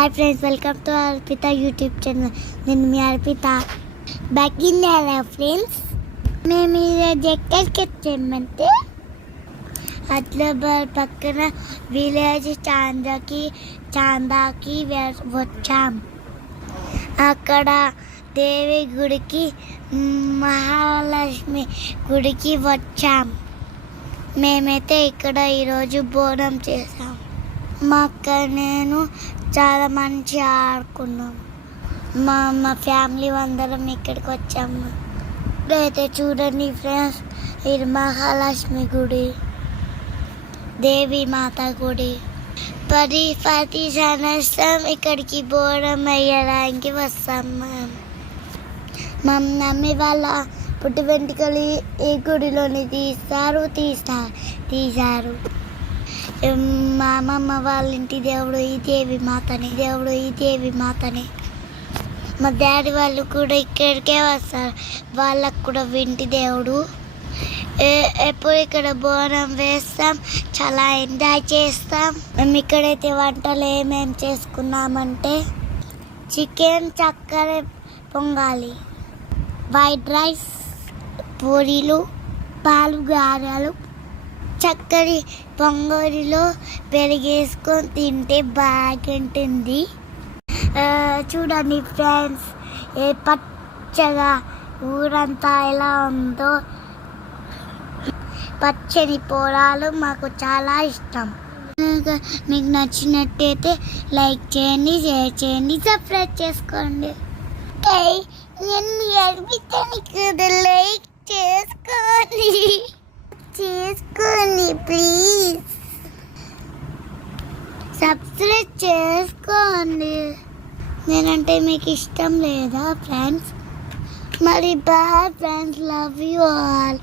Hi friends, welcome to Arpita YouTube channel. నేను మీ Arpita. Back in hello friends, మేము ఈరోజు ఎక్కడికి వచ్చామంటే ఆదిలాబాద్ పక్కన విలేజ్ చాందాకి వచ్చాం. అక్కడ దేవి గుడికి, మహాలక్ష్మి గుడికి వచ్చాం. మేమైతే ఇక్కడ ఈరోజు బోనం చేసాం. మా అక్క నేను చాలా మంచిగా ఆడుకున్నాం. మా ఫ్యామిలీ అందరం ఇక్కడికి వచ్చాము. ఇప్పుడైతే చూడండి ఫ్రెండ్స్, ఇది మహాలక్ష్మి గుడి, దేవి మాత గుడి. ప్రతి సంవత్సరం ఇక్కడికి బోనం వేయడానికి వస్తాం. మా మమ్మీ వాళ్ళ పుట్టి వెంట్రుకలు ఈ గుడిలోని తీశారు. మా అమ్మమ్మ వాళ్ళ ఇంటి దేవుడు ఈ దేవి మాతనే. మా డాడీ వాళ్ళు కూడా ఇక్కడికే వస్తారు. వాళ్ళకు కూడా ఇంటి దేవుడు. ఎప్పుడు ఇక్కడ బోనం వేస్తాం, చాలా ఎంజాయ్ చేస్తాం. మేము ఇక్కడైతే వంటలు ఏమేమి చేసుకున్నామంటే చికెన్, చక్కెర పొంగాలి, వైట్ రైస్, పూరీలు, పాలు గారెలు, చక్కరి పొంగలిలో పెరిగేసుకొని తింటే బాగుంటుంది. చూడండి ఫ్రెండ్స్, పచ్చగా ఊరంతా ఎలా ఉందో. పచ్చని పొలాలు మాకు చాలా ఇష్టం. మీకు నచ్చినట్టయితే లైక్ చేయండి, షేర్ చేయండి, సబ్స్క్రైబ్ చేసుకోండి. నేను అర్పితాను కదా, లైక్ చేసుకోండి ప్లీజ్. సబ్స్క్రైబ్ చేసుకోండి. నేనంటే మీకు ఇష్టం లేదా ఫ్రెండ్స్? మరి boyfriends, love you all.